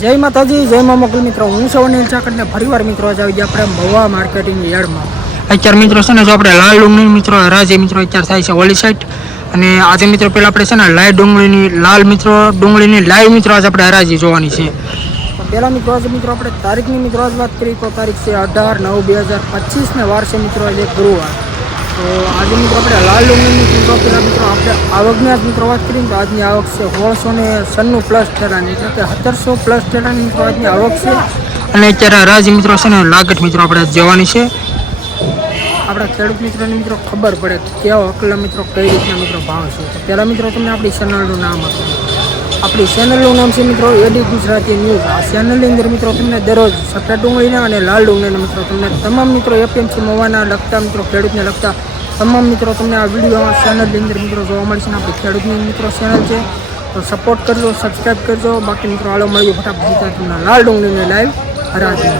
જય માતાજી જય મા મોકલ મિત્રો. હું સૌ અનિલ ચાકડને ફરીવાર મિત્રો આજે આવી ગયા આપણે મહુવા માર્કેટિંગ યાર્ડમાં. અત્યારે મિત્રો છે ને જો આપણે લાલ ડુંગળી મિત્રો હરાજી મિત્રો અત્યારે થાય છે ઓલી સાઈડ અને આજે મિત્રો પહેલાં આપણે છે ને લાલ ડુંગળીની લાલ મિત્રો ડુંગળીની લાઈવ મિત્રો આજે આપણે હરાજી જોવાની છે. પહેલાં મિત્રો આજે મિત્રો આપણે તારીખની મિત્રો આજ વાત કરી તો તારીખ છે અઢાર નવ બે હજાર પચીસને વાર છે મિત્રો આજે ગુરુવાર. તો આજે મિત્રો આપણે લાલ ડુંગળીની પહેલાં મિત્રો આપણે આવકની આજની મિત્રો વાત કરીએ તો આજની આવક છે સોળસો ને સન્નું પ્લસ ઠેરાની એટલે કે સત્તરસો પ્લસ ઠેરાની મિત્રો આજની આવક છે. અને અત્યારે રાજ મિત્રો છે ને લાગત મિત્રો આપણે જવાની છે. આપણા ખેડૂત મિત્રોને મિત્રો ખબર પડે કે કેવા અકલા મિત્રો કઈ રીતના મિત્રો ભાવ છે. પહેલાં મિત્રો તમને આપણી ચેનલનું નામ આપું. આપણી ચેનલનું નામ છે મિત્રો એડી ગુજરાતી ન્યૂઝ આ ચેનલની અંદર મિત્રો તમને દરરોજ સફેદ ડુંગળીના અને લાલ ડુંગળીના મિત્રો તમને તમામ મિત્રો એપીએમસી મોવાના લગતા મિત્રો ખેડૂતને લગતા તમામ મિત્રો, તમને આ વીડિયો ચેનલની અંદર મિત્રો જોવા મળશે આપણી ખેડૂતની મિત્રો ચેનલ છે. તો સપોર્ટ કરજો સબસ્ક્રાઈબ કરજો. બાકી મિત્રો, હાલો, મળીએ ફટાફટ તમને લાલ ડુંગળીને લાઈવ હરાજી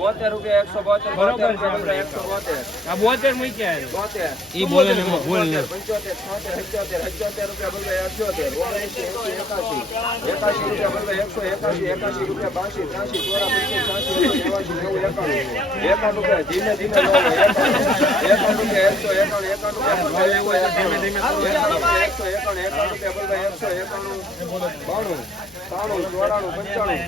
બોતેર રૂપિયા એકસો બોતેર બોતેર રૂપિયા એકસો બોતેર. આ બોતેર મૂક્યા બોતેર. ઈ બોલે ને બોલ ને પંચોતેર છોતેર સત્યોતેર સત્યોતેર રૂપિયા બદલે અઠ્યોતેર. ઓગણએંસી એકાસી એકાશી. રૂપિયા બદલે એકસો એકાશી એકાશી રૂપિયા બાસી ત્રાસી ચોરા પંચી નેવાસી નેવું એકાણું. એકાણું રૂપિયા ધીમે ધીમે એકાણું. રૂપિયા એકસો એકાણું એકાણું રૂપિયા ધીમે ધીમે એકસો એકાણું એકાણું. રૂપિયા એકસો એકાણું બાણું ત્રાણું ચોરાણું પંચાણું.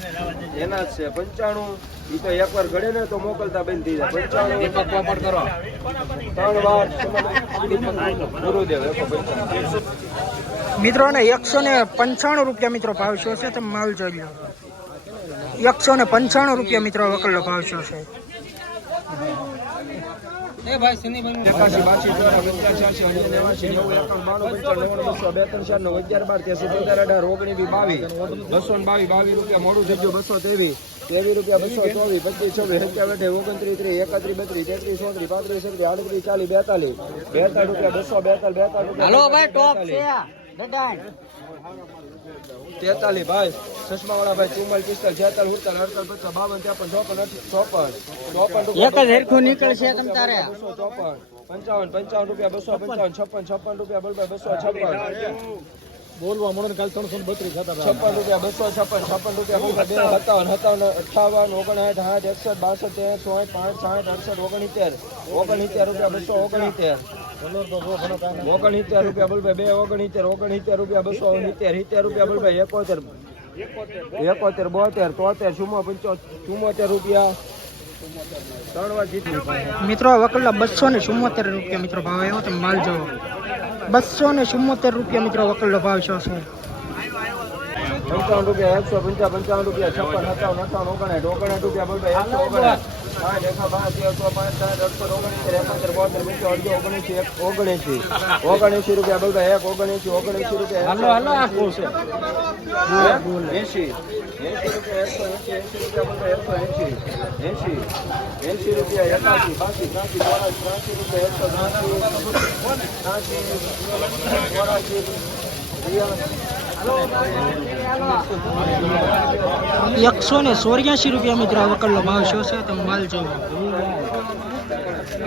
એના જ છે પંચાણું. એ તો એકવાર ઘડે ને તો મોકલતા બંધ થઈ જાય. પંચાણું ત્રણ વાર ગુરુદેવ એકસો પંચાણું. મિત્રો ને એકસો ને પંચાણું રૂપિયા મિત્રો ભાવ છે તમે માલ જોઈ લો. એકસો ને પંચાણું રૂપિયા મિત્રો વકલનો ભાવ શું છે એકાશી બાસી ચોરા પંચાસી છ્યાસી અઢી નેવાસી નેવું એકાવન બાણું પંચાવન નવ્વાણું બસો બે ત્રણ ચાર નવ અગિયાર બાર ત્યાસી પંદર અઢાર ઓગણીસ બાવીસ બસો ને બાવીસ બાવીસ રૂપિયા મોડું થઈ ગયું બસો ત્રેવીસ ત્રેવીસ રૂપિયા બસો ચોવીસ પચીસ છવ્વીસ અઠાવીસ ઓગણત્રીસ ત્રીસ એકત્રીસ બત્રીસ તેત્રીસ ચોત્રીસ પાંત્રીસ છત્રીસ આડત્રીસ ચાલીસ બેતાલીસ બેતાલીસ રૂપિયા બસો બેતાલીસ બેતાલીસ રૂપિયા તેતાલીસ ભાઈ. ચશ્મા વાળા ભાઈ ચુમ્માલીસ પિસ્તાલીસ છેતાલીસ ઉડતાલીસ અડતાલીસ પચાસ બાવન ત્રેપન ચોપન અઠ- ચોપન. ચોપન જ હેરખું નીકળશે તમ તારે. બસો ચોપન. પંચાવન પંચાવન રૂપિયા બસો પંચાવન છપ્પન છપ્પન રૂપિયા બોલભાઈ બસો છપ્પન. બોલવા મળે કાલ ત્રણસો બત્રીસ હતા છપ્પન રૂપિયા બસો છપ્પન છપ્પન રૂપિયા બે સત્તાવન સત્તાવન અઠાવન ઓગણસાઠ સાઠ એકસઠ બાસઠ ત્રેસઠ ચોસઠ પાંચ સાઠ અડસઠ ઓગણસિત્તેર. ઓગણસિત્તેર રૂપિયા બસો ઓગણસિત્તેર. ઓગણસિત્તેર રૂપિયા બોલભાઈ બે ઓગણસિત્તેર ઓગણસિત્તેર રૂપિયા, બસો સિત્તેર સિત્તેર રૂપિયા બોલભાઈ એકોતેર. એકોતેર, બોતેર, તોતેર ચુમ્મો પંચો ચુમ્મોતેર રૂપિયા. મિત્રો વકલના બસો ને ચુમ્મોતેર રૂપિયા મિત્રો ભાવ આવ્યો, તમે માલ જવો બસો ને ચુમ્મોતેર રૂપિયા મિત્રો વકલનો ભાવ શું? છે પંચાવન રૂપિયા એકસો પંચાવન પંચાવન રૂપિયા છપ્પન સત્તાવન અઠાવન ઓગણસાઠ ઓગણસાઠ રૂપિયા બોલભાઈ એકસો ઓગણસાઠ પાંચ એકસો પાંચ એકસો પાંચ સાઠ અડસો ઓગણસિત્તેર એકોતેર બોતેર પંચો અડધો ઓગણએંસી એક ઓગણએંસી ઓગણએંસી રૂપિયા બોલભાઈ એક ઓગણસી ઓગણસી રૂપિયા એંસી. એંસી. રૂપિયા એકસો એંસી એંસી રૂપિયા બોલભાઈ એકસો એંસી. એંસી. એંસી રૂપિયા એકાસી બાસી ત્રાસી ચોરાસી ત્રાસી રૂપિયા એકસો ત્રાસી ત્રાસી ચોરાસી એકસો ને ચોર્યાસી રૂપિયા મિત્રો વકલનો ભાવ શું છે? તમે માલ જો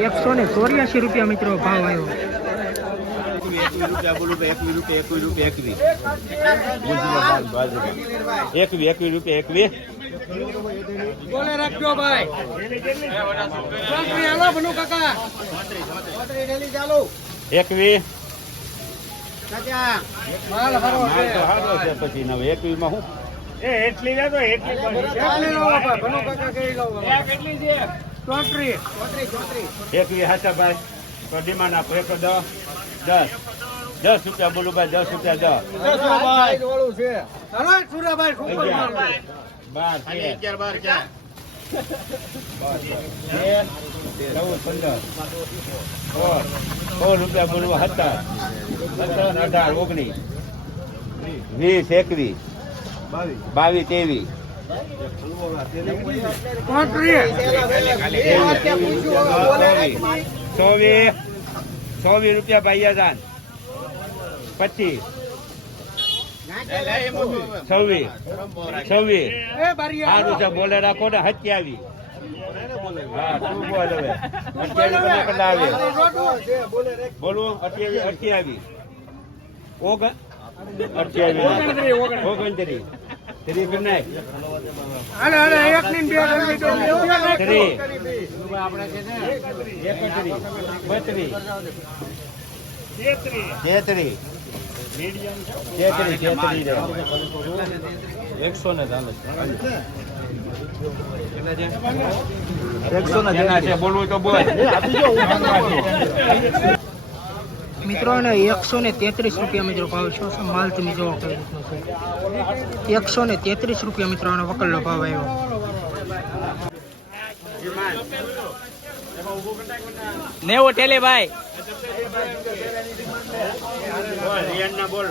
એકસો ને ચોર્યાસી રૂપિયા મિત્રો ભાવ આવ્યો. એકવી એકવી રૂપિયા એકવી એકવી માલ તો હારો છે પછી નવ એકવી માં હું એ એટલી લેતો એટલી એકવી હાચા ભાઈ તો ડિમાન્ડ આપો એક દસ દસ દસ રૂપિયા બોલું ભાઈ દસ રૂપિયા દસ બાર અગિયાર બાર ક્યાં પંદર રૂપિયા બોલવા હતા. સત્તર અઢાર ઓગણીસ. વીસ એકવીસ. બાવીસ ત્રેવીસ. ચોવીસ. ચોવીસ રૂપિયા ભાઈ જાન પચીસ. છવ્વીસ. છવ્વીસ. સારું છે બોલે રાખો ને સત્યાવીસ હા તું બોલ હવે અઠ્યાવીસ તમે કેટલા આવે બોલવું અઠ્યાવીસ અઠ્યાવીસ ઓગ અઠ્યાવીસ ઓગણત્રીસ ત્રીસ ગણાય ત્રીસ એકત્રીસ બત્રીસ તેત્રીસ તેત્રીસ તેત્રીસ એકસો ને ચાલે એકસો ને બોલવું તો બોલ. મિત્રો અને એકસો ને તેત્રીસ રૂપિયા મિત્રો ભાવ છો. માલ તમે જોવો કઈ રીતનો છે? એકસો ને તેત્રીસ રૂપિયા મિત્રો આનો વકલનો ભાવ આવ્યો. નેવો ટેલે ભાઈ. બોલ બોલ.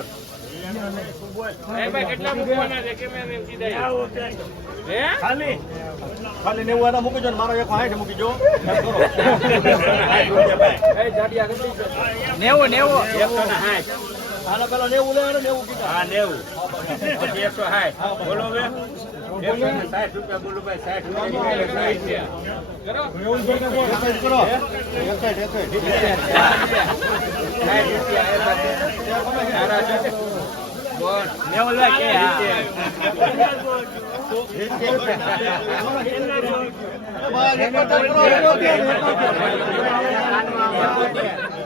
ખાલી? ખાલી નેવું વાળા મૂકી દો ને મારો એક હાઈઠ મૂકી દો. નેવું નેવું. આના પેલા નેવું લે નેવું કીધું. હા નેવું. એકસો સાઠ બોલો હવે. સાઠ રૂપિયા બોલો ભાઈ સાઠ રૂપિયા કે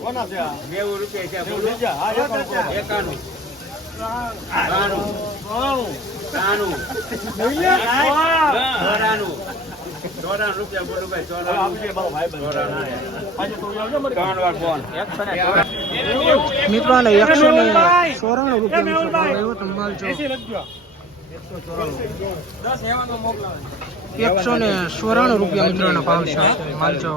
કોના છે નેવું રૂપિયા છે એકાણું. બાણું ત્રાણું ચોરાણું. રૂપિયા બોલો ભાઈ ચોરાણું. એકસો ને એકસો ને ચોરાણું રૂપિયા મિત્રો એકસો ને ચોરાણું રૂપિયા મિત્રોનો ભાવ છે. માલ જો.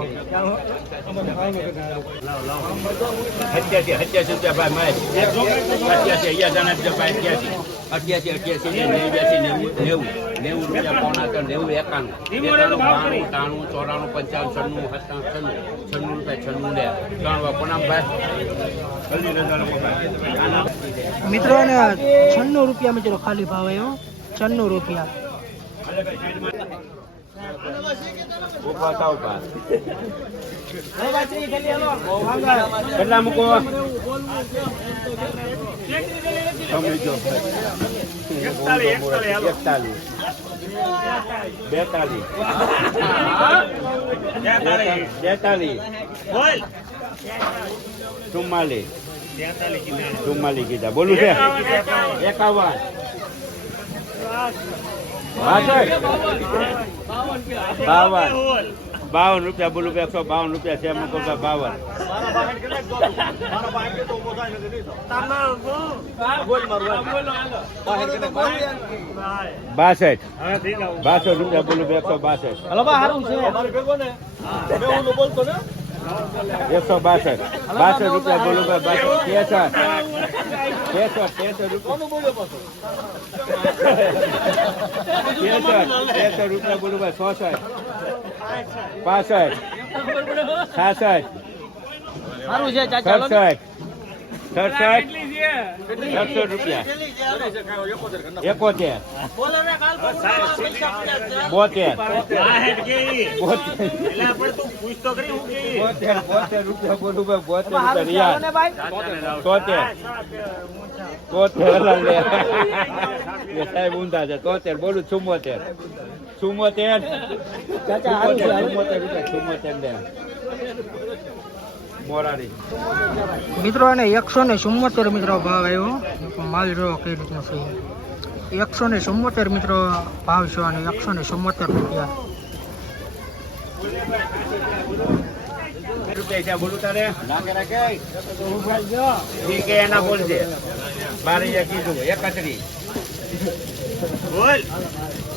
અઠ્યાસી અઠ્યાસી રૂપિયા ભાઈ માય અઠ્યાસી અહીંયા જણા ભાઈ અઠ્યાસી અઠ્યાસી અઠ્યાસી ને નેવ્યાસી નેવું નેવું. નેવું રૂપિયા પોણા તો નેવું એકાણું. બાણું ત્રાણું ચોરાણું પંચાવન છન્નું સત્તાવન છન્નું. છન્નું રૂપિયા છન્નું ને ત્રણ વાર પ્રણામ ભાઈ. મિત્રો ને છન્નું રૂપિયા મિત્રો ખાલી ભાવ આવ્યો છન્નું રૂપિયા. ઊભા થાવ કેટલા મૂકો એકતાલીસ બેતાલીસ. બેતાલીસ ચુમ્માલીસ. ચુમ્માલીસ કીધા. બોલું છે? એકાવન. બાવન. બાવન રૂપિયા બોલું એકસો બાવન રૂપિયા છે મૂકો ભાઈ બાવન. કે. બાસઠ. બાસઠ રૂપિયા બોલું એકસો બાસઠ. એકસો બાસઠ. બાસઠ રૂપિયા બોલું ભાઈ બાસઠ. ત્રેસઠ ત્રેસઠ ત્રેસઠ રૂપિયા. ત્રેસઠ રૂપિયા બોલું ભાઈ ચોસઠ પાસઠ. લો સડસઠ. સડસઠ. સડસઠ રૂપિયા. એકોતેર. બોતેર. બોતેર. બોતેર રૂપિયા બોલું ભાઈ બોતેર રૂપિયા તોતેર. તોતેર. સાહેબ ઊંધા છે તોતેર. બોલું ચુમ્મોતેર ચુમ્મોતેર. ચાચા સારું છે હાલો. ચુમ્મોતેર રૂપિયા ચુમ્મોતેર દે મિત્રો અને એકસો ને ચુમ્મોતેર મિત્રો ભાવ આવ્યો. માલ જોવો કઈ રીતનો છે? એકસો ને ચુમ્મોતેર મિત્રો ભાવ છે અને એકસો ને ચુમ્મોતેર રૂપિયા. એના બોલજે. બાર કીધું એકત્રી બોલ.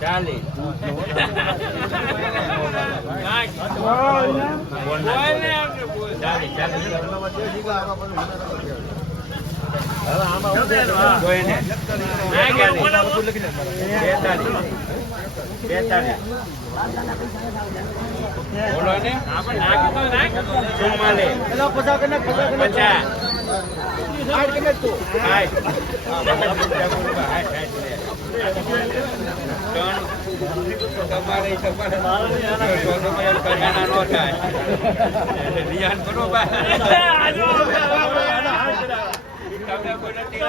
ચાલીસ. બોલો ને ચુમ્માલીસ. પચાસ. સાઠ. હાઠ, હાઠ લે. ત્રણ. તમારે તમારે તમારે કલ્યાણ નો થાય રિયાન કરો બા તમે કોઈ નથી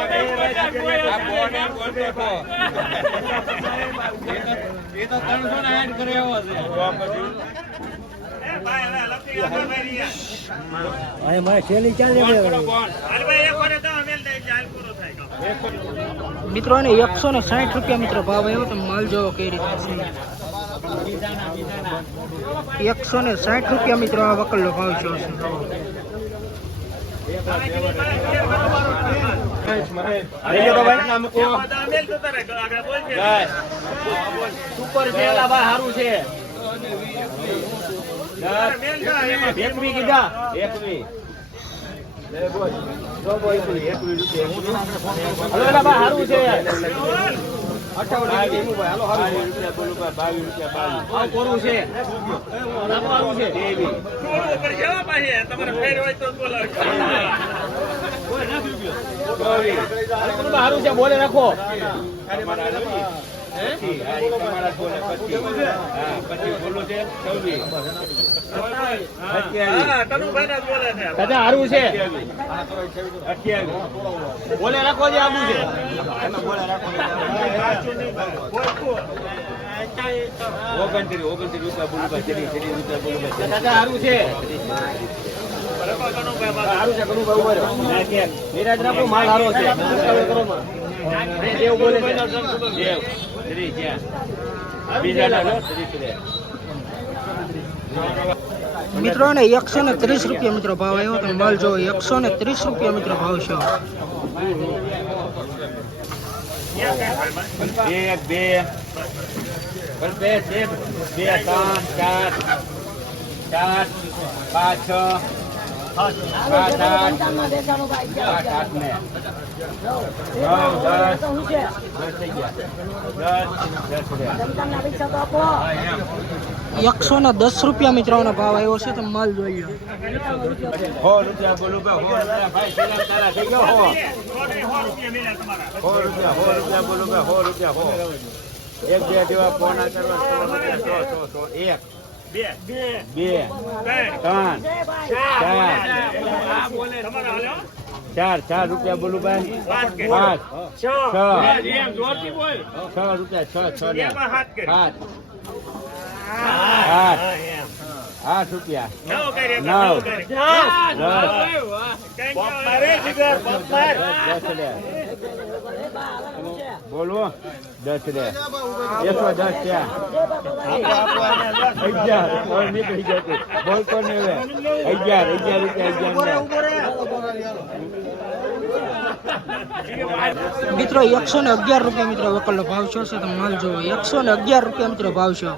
આ બોને બોલતો તો. એ તો ત્રણસો ને આઠ કર્યો એવો અહીં મારે છેલ્લી ચાલે. મિત્રો ને એકસો ને સાઠ રૂપિયા મિત્રો ભાવ આવ્યો તો માલ જોવો કઈ રીતે એકસો ને સાઠ રૂપિયા મિત્રો આ વકલ ભાવ જ સુપર છે ભાઈ સારું. સારું છે બોલે રાખો દાદા સારું છે? બોલે રાખો જે આબુ છે. ઓગણત્રીસ ઓગણત્રીસ રૂપિયા બોલું ત્રીસ ત્રીસ રૂપિયા બોલું દાદા સારું છે? સારું છે ઘણું બહુ બરો નિરાજ રાખો માલ સારો છે. દેવ બોલે દેવ, મિત્રો ને એકસો ને ત્રીસ રૂપિયા મિત્રો ભાવ આવ્યો તમે માલ જો એકસો ને ત્રીસ રૂપિયા મિત્રો ભાવ છે. એક બે બે બે ત્રણ ચાર ચાર પાંચ છ. ને. એકસો ને દસ રૂપિયા મિત્રોનો ભાવ આવ્યો છે, તો માલ જોઈએ. એક બે જેવા પોણા કરવા સો રૂપિયા સો સો, એક. બે બે ત્રણ ચાર ચાર ચાર રૂપિયા બોલું ભાઈ. પાંચ છ છ રૂપિયા છ છ સાત આઠ આઠ રૂપિયા. નવ. દસ. દસ બોલવો? દસ લે એકસો દસ અગિયાર. હવે નીકળી હવે. અગિયાર અગિયાર રૂપિયા, અગિયાર મિત્રો, એકસો ને અગિયાર રૂપિયા મિત્રો વકલનો ભાવ છે? તો માલ જોવો એકસો ને અગિયાર રૂપિયા મિત્રો ભાવ છે.